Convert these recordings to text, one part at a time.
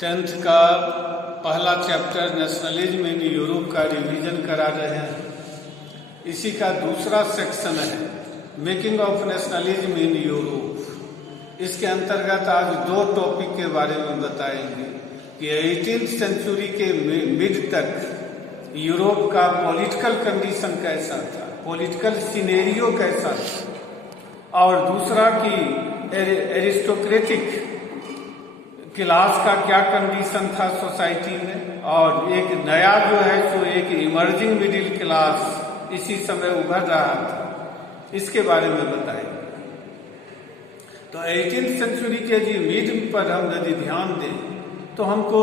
10th का पहला chapter nationalism in Europe का रिवीजन करा रहे हैं। इसी का दूसरा सेक्शन है making of nationalism in Europe. इसके अंतर्गत आज दो टॉपिक के बारे में बताएंगे कि 18th सेंचुरी के मिड तक यूरोप का पॉलिटिकल कंडीशन कैसा था, पॉलिटिकल सिनेरियो कैसा था, और दूसरा कि एरिस्टोक्रेटिक क्लास का क्या कंडीशन था सोसाइटी में, और एक नया जो है सो एक इमर्जिंग मिडिल क्लास इसी समय उभर रहा था, इसके बारे में बताएंगे। तो 18th सेंचुरी के जी मिड पर हम यदि ध्यान दें तो हमको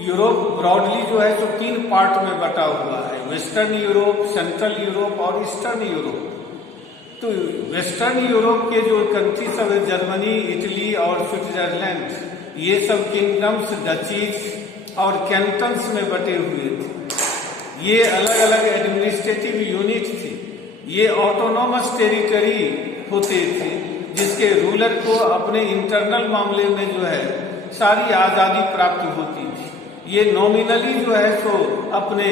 यूरोप ब्रॉडली जो है तो 3 पार्ट में बटा हुआ है, वेस्टर्न यूरोप, सेंट्रल यूरोप और ईस्टर्न यूरोप। तो वेस्टर्न यूरोप के जो कंट्री सब है, जर्मनी, इटली और स्विट्जरलैंड, ये सब किंगडम्स, डचीज और कैंटन्स में बटे हुए थे। ये अलग अलग एडमिनिस्ट्रेटिव यूनिट थे, ये ऑटोनोमस टेरिटरी होते थे जिसके रूलर को अपने इंटरनल मामले में जो है सारी आज़ादी प्राप्त होती थी। ये नॉमिनली जो है सो अपने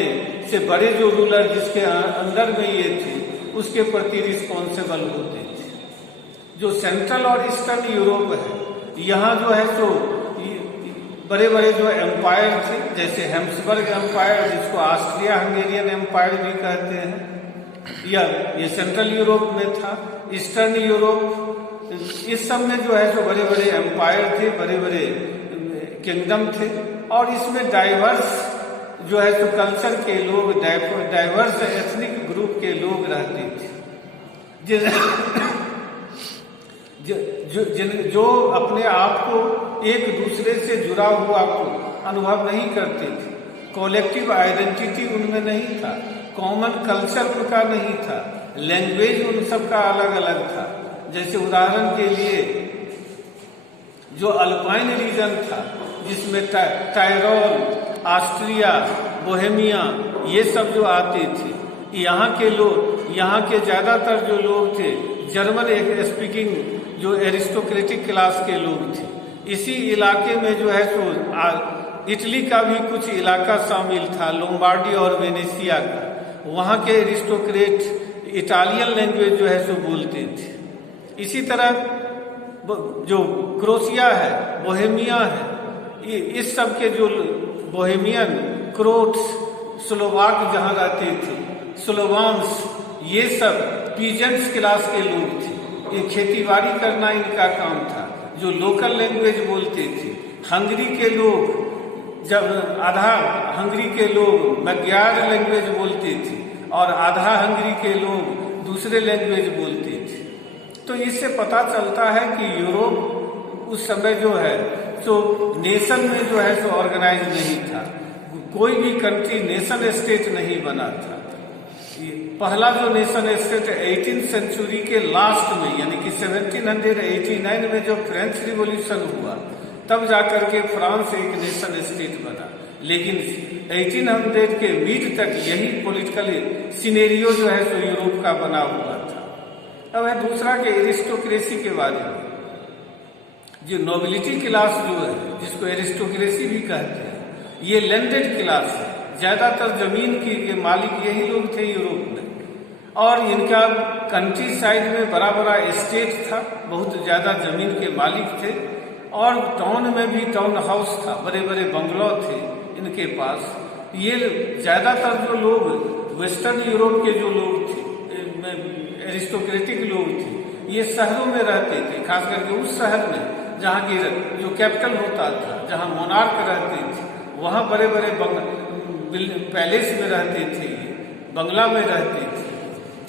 से बड़े जो रूलर जिसके अंदर में ये थे उसके प्रति रिस्पॉन्सिबल होते थे। जो सेंट्रल और ईस्टर्न यूरोप है, यहाँ जो है तो बड़े बड़े जो एम्पायर थे, जैसे हेम्सबर्ग एम्पायर जिसको ऑस्ट्रिया हंगेरियन एम्पायर भी कहते हैं, या ये सेंट्रल यूरोप में था। ईस्टर्न यूरोप, इस सब में जो है तो बड़े बड़े एम्पायर थे, बड़े बड़े किंगडम थे, और इसमें डाइवर्स जो है तो कल्चर के लोग, डाइवर्स एथनिक ग्रुप के लोग रहते थे, जो अपने आप को एक दूसरे से जुड़ा हुआ को अनुभव नहीं करते थे। कलेक्टिव आइडेंटिटी उनमें नहीं था, कॉमन कल्चर उनका नहीं था, लैंग्वेज उन सबका अलग अलग था। जैसे उदाहरण के लिए जो अल्पाइन रीजन था जिसमें टायरोल, ऑस्ट्रिया, बोहेमिया ये सब जो आते थे, यहाँ के लोग, यहाँ के ज्यादातर जो लोग थे जर्मन स्पीकिंग जो एरिस्टोक्रेटिक क्लास के लोग थे। इसी इलाके में जो है तो इटली का भी कुछ इलाका शामिल था, लोम्बार्डी और वेनेशिया का। वहाँ के एरिस्टोक्रेट इटालियन लैंग्वेज जो है सो बोलते थे। इसी तरह जो क्रोशिया है, बोहेमिया है, इस सब के जो बोहेमियन, क्रोट्स, स्लोवाक जहाँ रहते थे, स्लोवान्स, ये सब पीजेंट्स क्लास के लोग थे। ये खेतीबाड़ी करना इनका काम था, जो लोकल लैंग्वेज बोलते थे। हंगरी के लोग जब आधा हंगरी के लोग मैग्यार लैंग्वेज बोलते थे और आधा हंगरी के लोग दूसरे लैंग्वेज बोलते थे। तो इससे पता चलता है कि यूरोप उस समय जो है तो नेशन में जो है तो ऑर्गेनाइज नहीं था, कोई भी कंट्री नेशन स्टेट नहीं बना था। पहला जो नेशन स्टेट 18th सेंचुरी के लास्ट में, यानी कि 1789 में जो फ्रेंच रिवॉल्यूशन हुआ तब जाकर के फ्रांस एक नेशन स्टेट बना। लेकिन 1800 के मिड तक यही पॉलिटिकल सिनेरियो जो है तो यूरोप का बना हुआ था। अब है दूसरा के एरिस्टोक्रेसी के बारे में। जो नोबिलिटी क्लास जो है, जिसको एरिस्टोक्रेसी भी कहते हैं, ये लैंडेड क्लास है। ज्यादातर जमीन के मालिक यही लोग थे यूरोप में, और इनका कंट्री साइड में बड़ा बड़ा एस्टेट था, बहुत ज्यादा जमीन के मालिक थे, और टाउन में भी टाउन हाउस था, बड़े बड़े बंगलो थे इनके पास। ये ज्यादातर जो लोग वेस्टर्न यूरोप के जो लोग थे, एरिस्टोक्रेटिक लोग थे, ये शहरों में रहते थे, खास करके उस शहर में जहाँ की जो कैपिटल होता था, जहाँ मोनार्क रहते थे, वहाँ बड़े बड़े पैलेस में रहते थे, बंगला में रहते थे।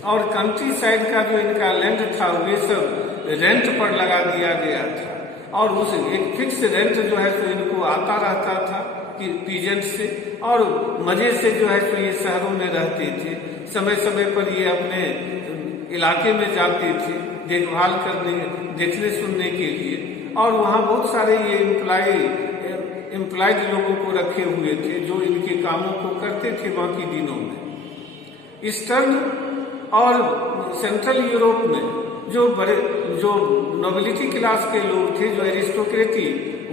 और कंट्री साइड का जो इनका लैंड था वे सब रेंट पर लगा दिया गया था, और उस एक फिक्स रेंट जो है तो इनको आता रहता था कि पीजेंट से, और मजे से जो है तो ये शहरों में रहते थे। समय समय पर ये अपने इलाके में जाते थे देखभाल करने, देखने सुनने के लिए, और वहाँ बहुत सारे ये एम्प्लॉयड लोगों को रखे हुए थे जो इनके कामों को करते थे बाकी दिनों में। ईस्टर्न और सेंट्रल यूरोप में जो नोबिलिटी क्लास के लोग थे, जो एरिस्टोक्रेटी,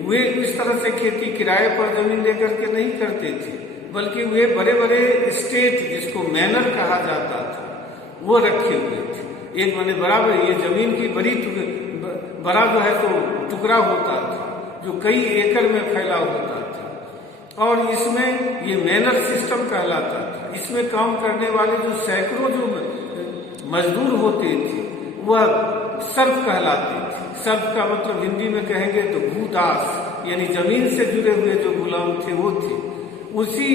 वे इस तरह से खेती किराए पर जमीन लेकर के नहीं करते थे, बल्कि वे बड़े बड़े स्टेट, जिसको मैनर कहा जाता था, वो रखे हुए थे। एक माने बराबर ये जमीन की बड़ा जो है तो टुकड़ा होता था, जो कई एकड़ में फैला होता था, और इसमें ये मैनर सिस्टम कहलाता था। इसमें काम करने वाले जो सैकड़ों जो मजदूर होते थे वह सर्फ कहलाते थे। सर्फ का मतलब हिंदी में कहेंगे तो भूदास, यानी जमीन से जुड़े हुए जो गुलाम थे वो थे। उसी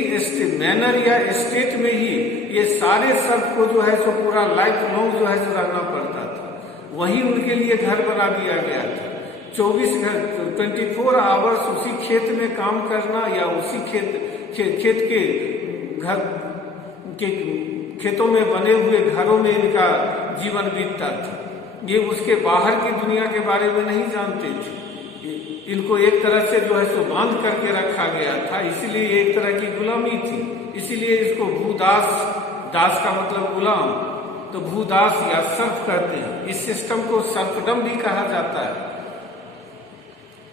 मैनर या स्टेट में ही ये सारे सर्फ को जो है सो पूरा लाइफ लॉन्ग जो है सो रहना पड़ता था। वहीं उनके लिए घर बना दिया गया था। 24 आवर्स उसी खेत में काम करना, या उसी खेत के घर के खेतों में बने हुए घरों में इनका जीवन बीतता था। ये उसके बाहर की दुनिया के बारे में नहीं जानते थे। इनको एक तरह से जो है सो बांध करके रखा गया था, इसीलिए एक तरह की गुलामी थी। इसीलिए इसको भूदास, दास का मतलब गुलाम, तो भूदास या सर्फ कहते हैं। इस सिस्टम को सर्फडम भी कहा जाता है।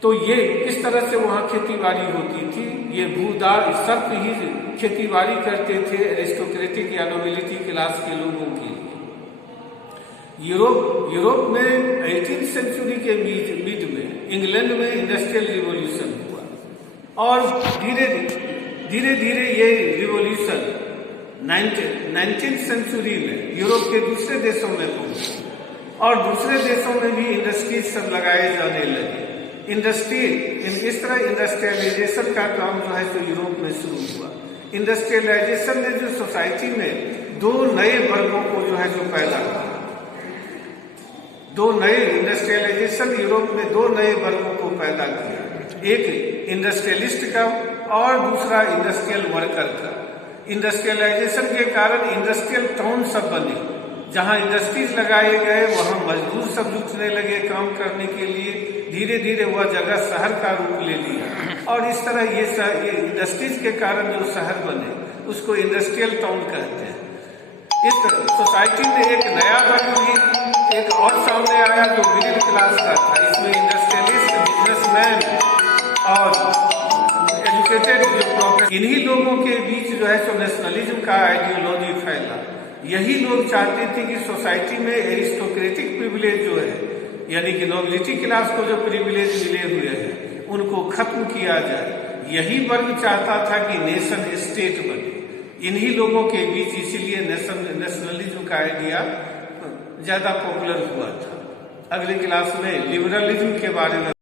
तो ये इस तरह से वहाँ खेती बाड़ी होती थी। ये भूदास सर्फ ही खेती बाड़ी करते थे एरिस्टोक्रेटिक या नोबिलिटी क्लास के लोगों की। यूरोप में 18th सेंचुरी के मिड में इंग्लैंड में इंडस्ट्रियल रिवॉल्यूशन हुआ, और धीरे धीरे ये रिवॉल्यूशन 19th सेंचुरी में यूरोप के दूसरे देशों में पहुंचा, और दूसरे देशों में भी इंडस्ट्रीज सब लगाए जाने लगे। इस तरह इंडस्ट्रियलाइजेशन का काम जो है तो यूरोप में शुरू हुआ। इंडस्ट्रियलाइजेशन ने जो सोसाइटी में दो नए वर्गों को जो है जो पैदा किया। इंडस्ट्रियलाइजेशन यूरोप में दो नए वर्गों को पैदा किया, एक इंडस्ट्रियलिस्ट का और दूसरा इंडस्ट्रियल वर्कर का। इंडस्ट्रियलाइजेशन के कारण इंडस्ट्रियल टाउन सब बने, जहां इंडस्ट्रीज लगाए गए वहां मजदूर सब जुटने लगे काम करने के लिए। धीरे धीरे वह जगह शहर का रूप ले लिया, और इस तरह ये इंडस्ट्रीज के कारण जो शहर बने उसको इंडस्ट्रियल टाउन कहते हैं। इस सोसाइटी में एक नया वर्ग भी एक और सामने आया जो मिडिल क्लास का था। इसमें इंडस्ट्रियलिस्ट, बिजनेसमैन और एजुकेटेड जो प्रोफेसर, इन्हीं लोगों के बीच जो है सो नेशनलिज्म का आइडियोलॉजी फैला। यही लोग चाहते थे कि सोसाइटी में एरिस्टोक्रेटिक प्रिविलेज जो है, यानी कि नोबिलिटी क्लास को जो प्रिविलेज मिले हुए हैं उनको खत्म किया जाए। यही वर्ग चाहता था कि नेशन स्टेट बने इन्हीं लोगों के बीच, इसीलिए नेशनलिज्म का आइडिया ज्यादा पॉपुलर हुआ था। अगली क्लास में लिबरलिज्म के बारे में